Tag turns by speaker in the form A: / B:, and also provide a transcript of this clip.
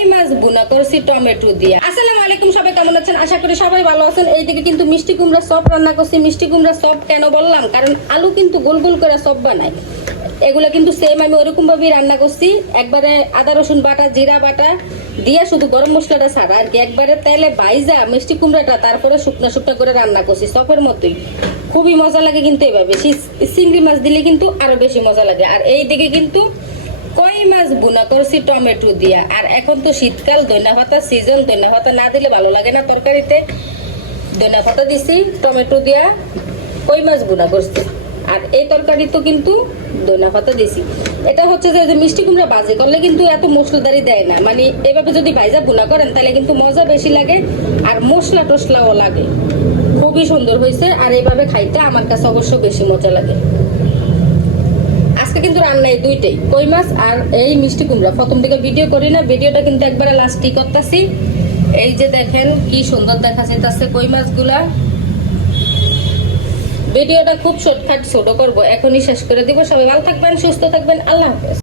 A: কই মাছ বুনা করছি, টমেটো দিয়ে। আসসালামু আলাইকুম, সবাই কেমন আছেন? আশা করি সবাই ভালো আছেন। এইদিকে কিন্তু মিষ্টি কুমড়া সব রান্না করছি। মিষ্টি কুমড়া সব কেন বললাম? কারণ আলু কিন্তু গোল গোল করে সব বানায়। এগুলো কিন্তু সেম আমি ওরকম ভাবেই রান্না করছি। একবারে আদা, রসুন বাটা, জিরা বাটা দিয়ে শুধু গরম মশলাটা ছাড়া আর কি। একবারে তেলে বাইজা মিষ্টি কুমড়াটা, তারপরে শুকনো শুকনো করে রান্না করছি সপের মতোই। খুবই মজা লাগে কিন্তু এভাবে। চিংড়ি মাছ দিলে কিন্তু আরও বেশি মজা লাগে। আর এই দিকে কিন্তু কই মাছ বুনা? করছি টমেটো দিয়া। আর এখন তো শীতকাল, দইনা পাতা সিজন দইনা পাতা না দিলে ভালো লাগে না তরকারিতে। দইনা পাতা দিছি, টমেটো দিয়া, কই মাছ বুনা করছি আর এই তরকারি তো কিন্তু দইনা পাতা দিছি। এটা হচ্ছে যে মিষ্টি কুমড়া বাজে করলে কিন্তু এত মশলাদারি দেয় না। মানে এভাবে যদি ভাইজা বুনা করেন, তাহলে কিন্তু মজা বেশি লাগে আর মশলা টসলাও লাগে। খুবই সুন্দর হয়েছে আর এইভাবে খাইতে আমার কাছে অবশ্য বেশি মজা লাগে। কিন্তু রান্নাই দুইটাই, কই মাছ আর এই মিষ্টি কুমড়া। প্রথম থেকে ভিডিও করি না ভিডিওটা কিন্তু একবারে লাস্টই করতেছি। এই যে দেখেন কি সুন্দর দেখা তাছে কই মাছগুলা। ভিডিওটা খুব শর্টকাট ছোট করব, এখনই শেষ করে দিব। সবাই ভালো থাকবেন, সুস্থ থাকবেন, আল্লাহ হাফেজ।